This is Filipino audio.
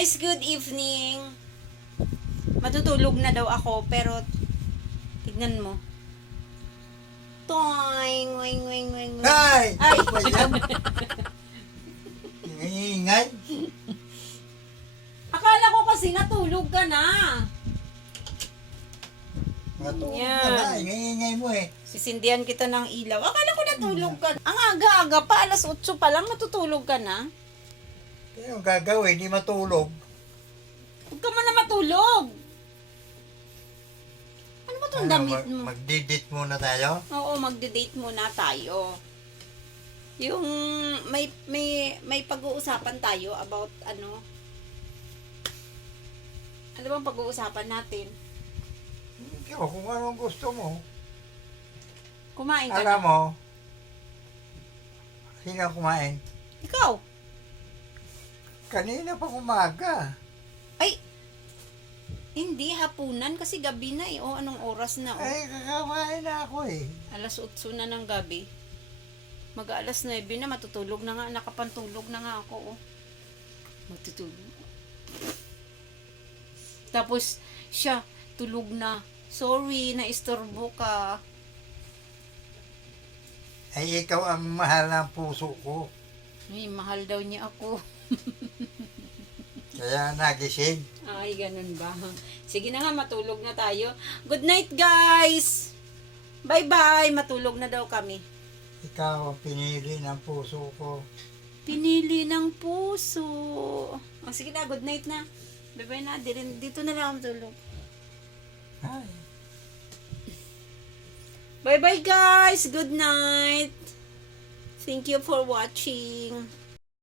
Guys, good evening. Matutulog na daw ako, pero tignan mo. Toing, wing, wing, wing, wing. Ay! Ay! Ano ba yan? Ingay. Akala ko kasi natulog ka na. Matulog Yan. ka na. Ingay mo eh. Sisindihan kita ng ilaw. Akala ko natulog ka. Ang aga-aga pa, alas 8 pa lang, matutulog ka na. Yung gagawin, di matulog. Huwag ka man na matulog. Ano ba itong damit mo? Magdidit muna tayo? Oo, magde-date muna tayo. Yung may pag-uusapan tayo about ano bang pag-uusapan natin? Hindi ko kung anong gusto mo. Kumain ka Alam na? mo, sino kumain? Ikaw? Kanina pa umaga. Ay, hindi, hapunan kasi gabi na eh. O, anong oras na? O, Ay, kakamain na ako eh. alas 8 na ng gabi. Mag-alas 9 na, matutulog na nga. Nakapantulog na nga ako. O. Matutulog. Tapos, siya, tulog na. Sorry, naistorbo ka. Ay, ikaw ang mahal ng puso ko. Ay, mahal daw niya ako. Kaya nagising. Ay, ganun ba? Sige na nga, matulog na tayo. Good night, guys! Bye-bye! Matulog na daw kami. Ikaw ang pinili ng puso ko. Pinili ng puso. O, sige na, good night na. Bye-bye na. Dito na lang ako matulog. Ay. Bye-bye, guys! Good night! Thank you for watching.